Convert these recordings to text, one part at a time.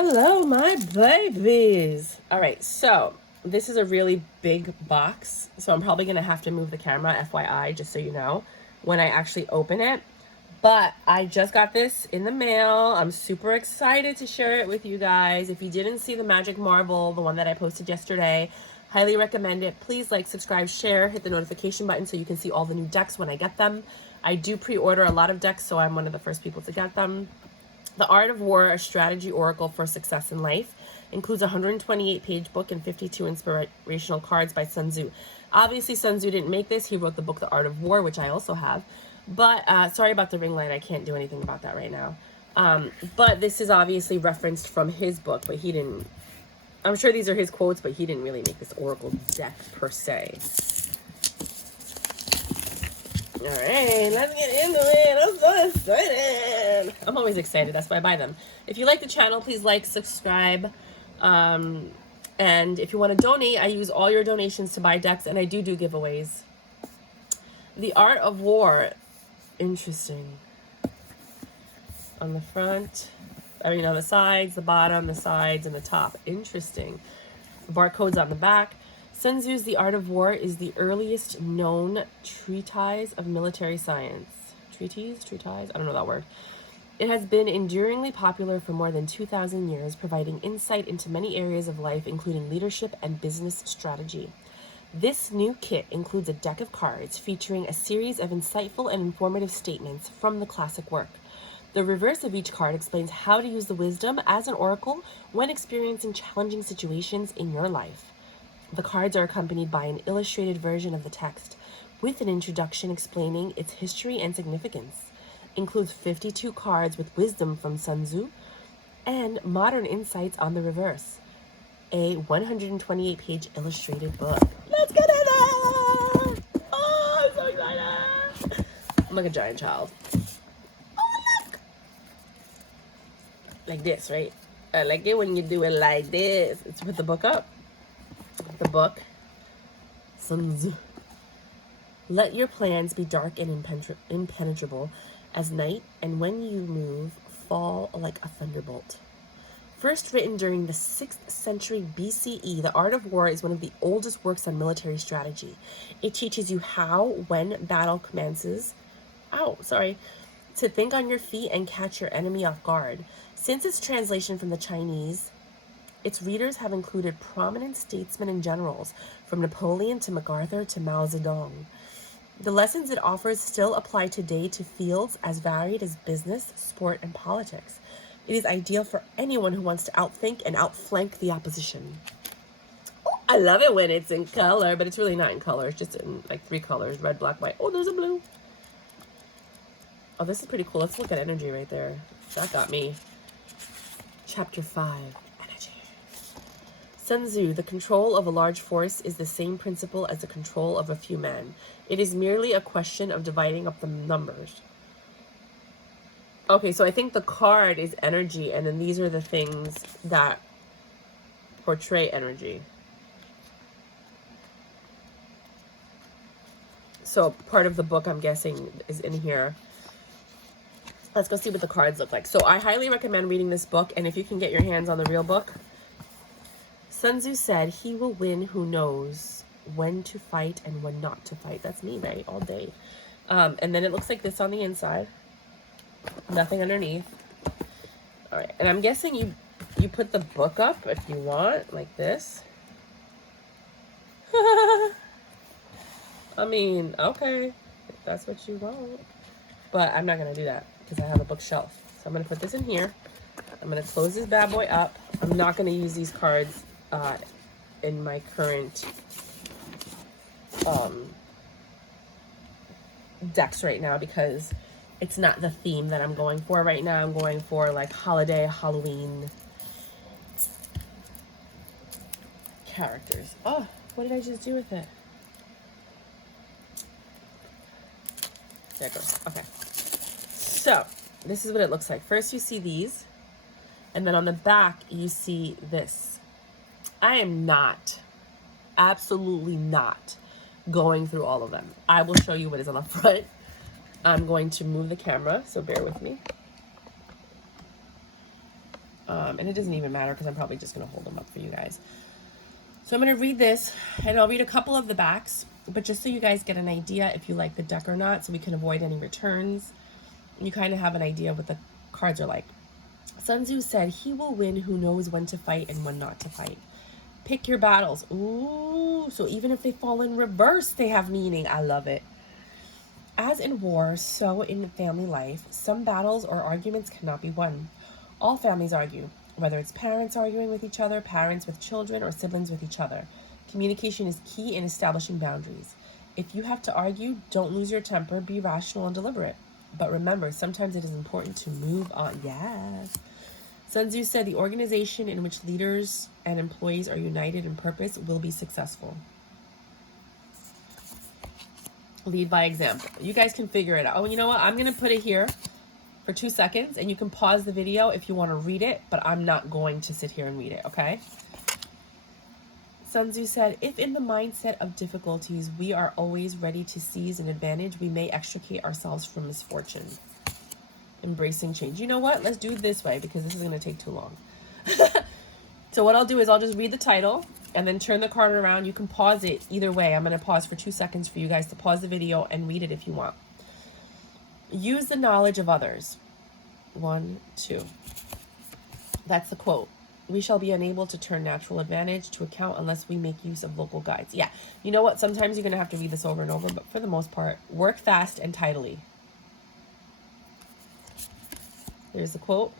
Hello, my babies. All right, so this is a really big box, so I'm probably gonna have to move the camera, FYI, just so you know, when I actually open it. But I just got this in the mail. I'm super excited to share it with you guys. If you didn't see the Magic Marvel, the one that I posted yesterday, highly recommend it. Please like, subscribe, share, hit the notification button so you can see all the new decks when I get them. I do pre-order a lot of decks, so I'm one of the first people to get them. The Art of War, a strategy oracle for success in life, includes a 128-page book and 52 inspirational cards by Sun Tzu. Obviously, Sun Tzu didn't make this. He wrote the book, The Art of War, which I also have. But sorry about the ring light. I can't do anything about that right now. But this is obviously referenced from his book, but he didn't... I'm sure these are his quotes, but he didn't really make this oracle deck per se. All right, let's get into it. I'm so excited. I'm always excited. That's why I buy them. If you like the channel, please like, subscribe. And if you want to donate, I use all your donations to buy decks, and I do giveaways. The Art of War. Interesting. On the front. I mean, on the sides, the bottom, the sides, and the top. Interesting. Barcodes on the back. Sun Tzu's The Art of War is the earliest known treatise of military science. Treatise? I don't know that word. It has been enduringly popular for more than 2,000 years, providing insight into many areas of life, including leadership and business strategy. This new kit includes a deck of cards featuring a series of insightful and informative statements from the classic work. The reverse of each card explains how to use the wisdom as an oracle when experiencing challenging situations in your life. The cards are accompanied by an illustrated version of the text, with an introduction explaining its history and significance. Includes 52 cards with wisdom from Sun Tzu, and modern insights on the reverse. A 128-page illustrated book. Let's get it out! Oh, I'm so excited! I'm like a giant child. Oh, look! Like this, right? I like it when you do it like this. Let's put the book up. The book, Sun Tzu. Let your plans be dark and impenetrable as night, and when you move, fall like a thunderbolt. First written during the 6th century BCE, The Art of War is one of the oldest works on military strategy. It teaches you how, when battle commences, to think on your feet and catch your enemy off guard. Since its translation from the Chinese, its readers have included prominent statesmen and generals, from Napoleon to MacArthur to Mao Zedong. The lessons it offers still apply today to fields as varied as business, sport, and politics. It is ideal for anyone who wants to outthink and outflank the opposition. Oh, I love it when it's in color, but it's really not in color. It's just in like 3 colors, red, black, white. Oh, there's a blue. Oh, this is pretty cool. Let's look at energy right there. That got me. Chapter 5. Sun Tzu, the control of a large force is the same principle as the control of a few men. It is merely a question of dividing up the numbers. Okay, so I think the card is energy, and then these are the things that portray energy. So part of the book, I'm guessing, is in here. Let's go see what the cards look like. So I highly recommend reading this book, and if you can get your hands on the real book. Sun Tzu said, he will win who knows when to fight and when not to fight. That's me, right? All day. And then it looks like this on the inside. Nothing underneath. All right. And I'm guessing you put the book up if you want, like this. I mean, okay. If that's what you want. But I'm not going to do that because I have a bookshelf. So I'm going to put this in here. I'm going to close this bad boy up. I'm not going to use these cards in my current decks right now because it's not the theme that I'm going for right now. I'm going for like holiday, Halloween characters. Oh, what did I just do with it? There it goes. Okay. So this is what it looks like. First you see these, and then on the back you see this. I am not, absolutely not, going through all of them. I will show you what is on the front. I'm going to move the camera, so bear with me. And it doesn't even matter because I'm probably just going to hold them up for you guys. So I'm going to read this, and I'll read a couple of the backs, but just so you guys get an idea if you like the deck or not, so we can avoid any returns. You kind of have an idea what the cards are like. Sun Tzu said, "He will win who knows when to fight and when not to fight. Pick your battles." Ooh, so even if they fall in reverse, they have meaning. I love it. As in war, so in family life, some battles or arguments cannot be won. All families argue, whether it's parents arguing with each other, parents with children, or siblings with each other. Communication is key in establishing boundaries. If you have to argue, don't lose your temper, be rational and deliberate. But remember, sometimes it is important to move on. Yes. Sun Tzu said, "The organization in which leaders and employees are united in purpose will be successful." Lead by example. You guys can figure it out. Oh, you know what? I'm going to put it here for 2 seconds, and you can pause the video if you want to read it, but I'm not going to sit here and read it, okay? Sun Tzu said, "If in the mindset of difficulties we are always ready to seize an advantage, we may extricate ourselves from misfortune." Embracing change. You know what? Let's do it this way because this is going to take too long. So what I'll do is I'll just read the title and then turn the card around. You can pause it either way. I'm going to pause for 2 seconds for you guys to pause the video and read it if you want. Use the knowledge of others. 1, 2. That's the quote. "We shall be unable to turn natural advantage to account unless we make use of local guides." Yeah. You know what? Sometimes you're going to have to read this over and over, but for the most part, work fast and tidily. There's the quote.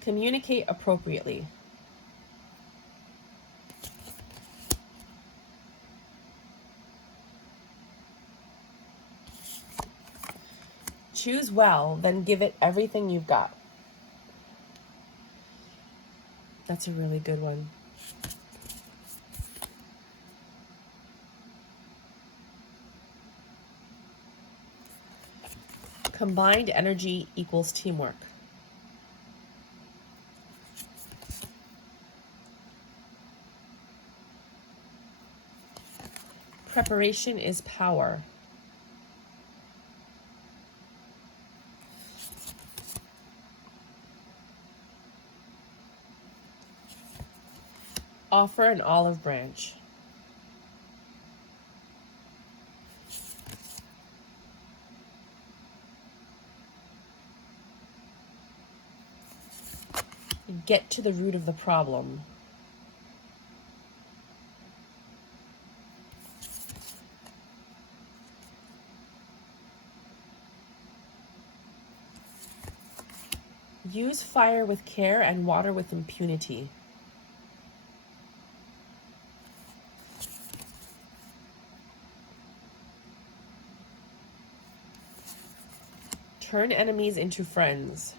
Communicate appropriately. Choose well, then give it everything you've got. That's a really good one. Combined energy equals teamwork. Preparation is power. Offer an olive branch. Get to the root of the problem. Use fire with care and water with impunity. Turn enemies into friends.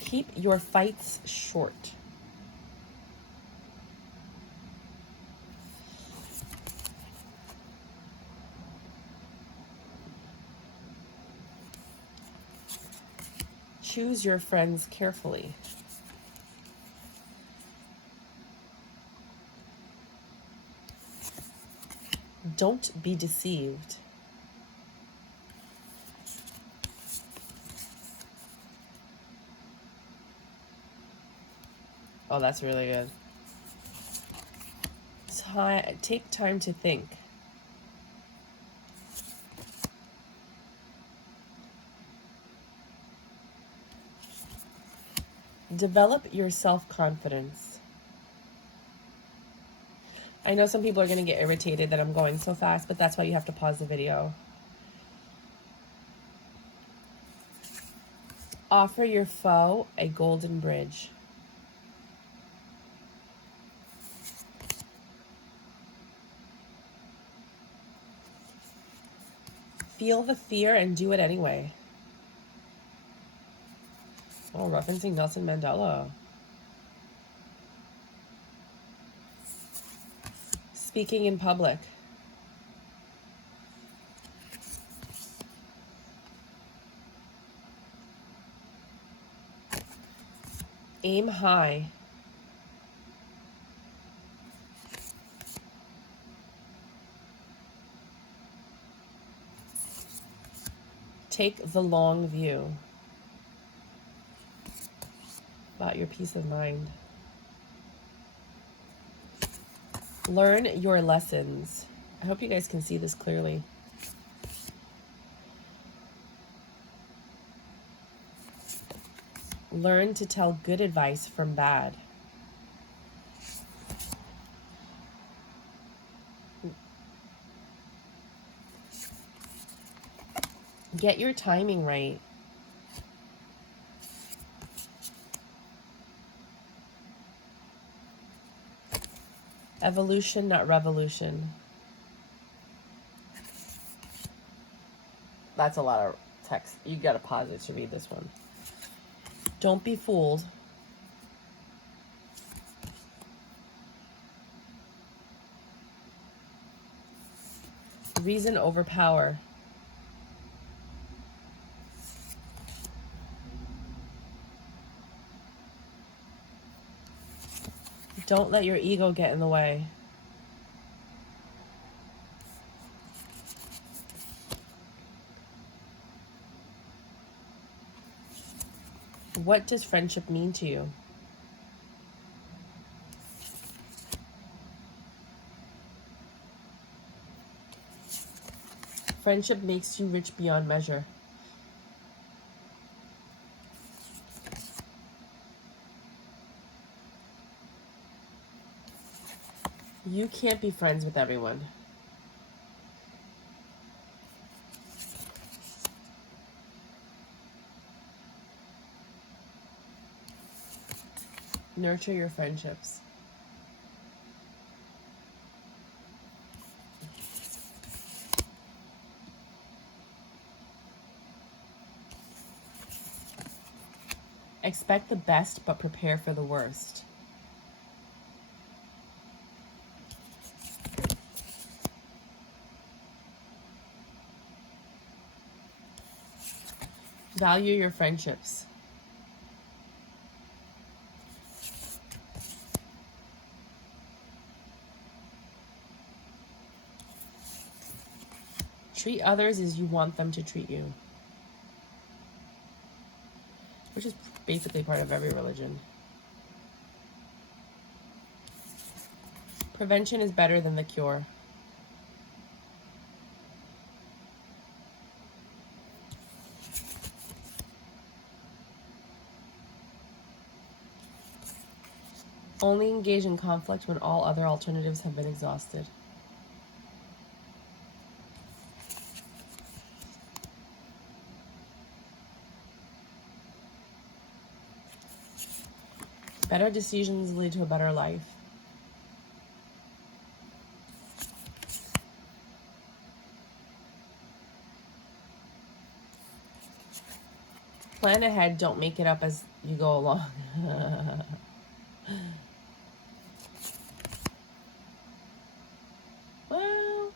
Keep your fights short. Choose your friends carefully. Don't be deceived. Oh, that's really good. Take time to think. Develop your self-confidence. I know some people are going to get irritated that I'm going so fast, but that's why you have to pause the video. Offer your foe a golden bridge. Feel the fear and do it anyway. Oh, referencing Nelson Mandela. Speaking in public. Aim high. Take the long view about your peace of mind. Learn your lessons. I hope you guys can see this clearly. Learn to tell good advice from bad. Get your timing right. Evolution, not revolution. That's a lot of text. You gotta pause it to read this one. Don't be fooled. Reason over power. Don't let your ego get in the way. What does friendship mean to you? Friendship makes you rich beyond measure. You can't be friends with everyone. Nurture your friendships. Expect the best, but prepare for the worst. Value your friendships. Treat others as you want them to treat you. Which is basically part of every religion. Prevention is better than the cure. Only engage in conflict when all other alternatives have been exhausted. Better decisions lead to a better life. Plan ahead, don't make it up as you go along. Well,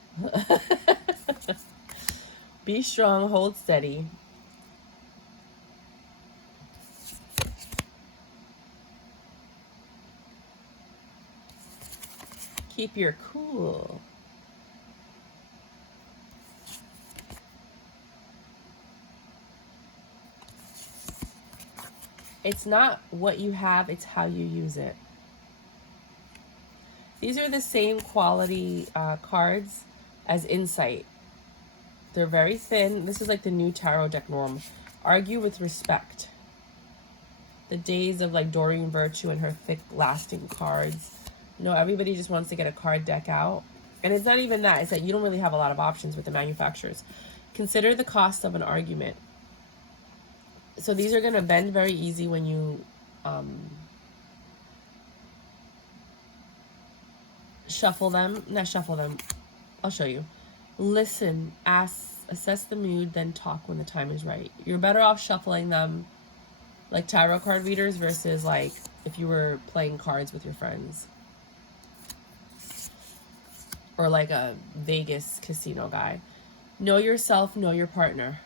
be strong, hold steady. Keep your cool. It's not what you have, it's how you use it. These are the same quality cards as Insight. They're very thin. This is like the new tarot deck norm. Argue with respect. The days of like Doreen Virtue and her thick, lasting cards. You know, everybody just wants to get a card deck out. And it's not even that. It's that you don't really have a lot of options with the manufacturers. Consider the cost of an argument. So these are going to bend very easy when you shuffle them. Not shuffle them. I'll show you. Listen, ask, assess the mood, then talk when the time is right. You're better off shuffling them like tarot card readers versus like if you were playing cards with your friends. Or like a Vegas casino guy. Know yourself, know your partner.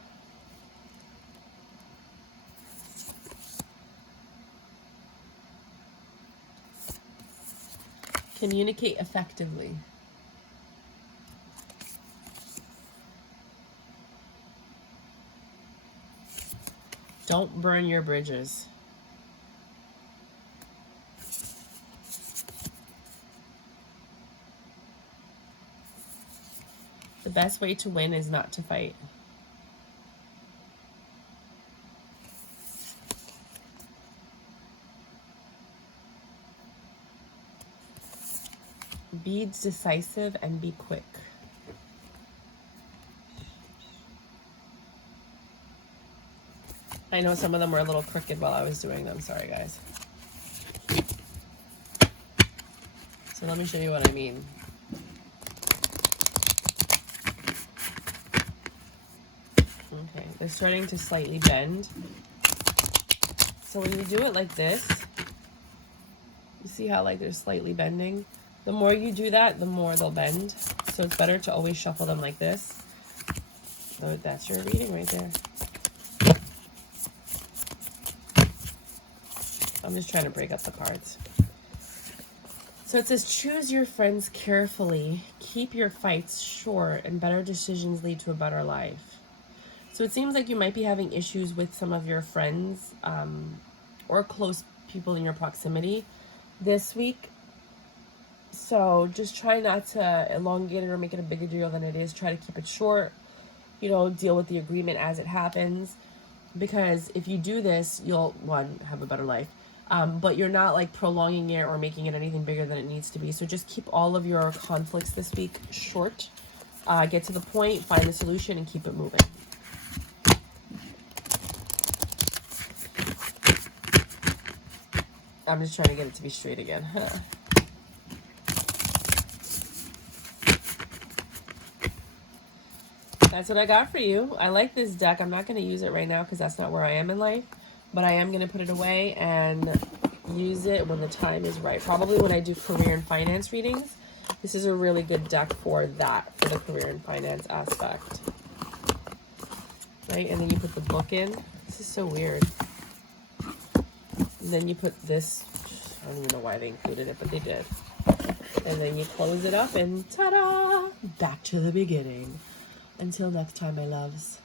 Communicate effectively. Don't burn your bridges. The best way to win is not to fight. Be decisive and be quick. I know some of them were a little crooked while I was doing them. Sorry, guys. So let me show you what I mean. Okay, they're starting to slightly bend. So when you do it like this, you see how like they're slightly bending? The more you do that, the more they'll bend. So it's better to always shuffle them like this. So that's your reading right there. I'm just trying to break up the cards. So it says, choose your friends carefully, keep your fights short, and better decisions lead to a better life. So it seems like you might be having issues with some of your friends or close people in your proximity this week. So just try not to elongate it or make it a bigger deal than it is. Try to keep it short, you know, deal with the agreement as it happens. Because if you do this, you'll, one, have a better life. But you're not like prolonging it or making it anything bigger than it needs to be. So just keep all of your conflicts this week short. Get to the point, find the solution, and keep it moving. I'm just trying to get it to be straight again. That's what I got for you. I like this deck. I'm not going to use it right now because that's not where I am in life. But I am going to put it away and use it when the time is right. Probably when I do career and finance readings. This is a really good deck for that, for the career and finance aspect. Right? And then you put the book in. This is so weird. And then you put this. I don't even know why they included it, but they did. And then you close it up and ta-da! Back to the beginning. Until next time, my loves.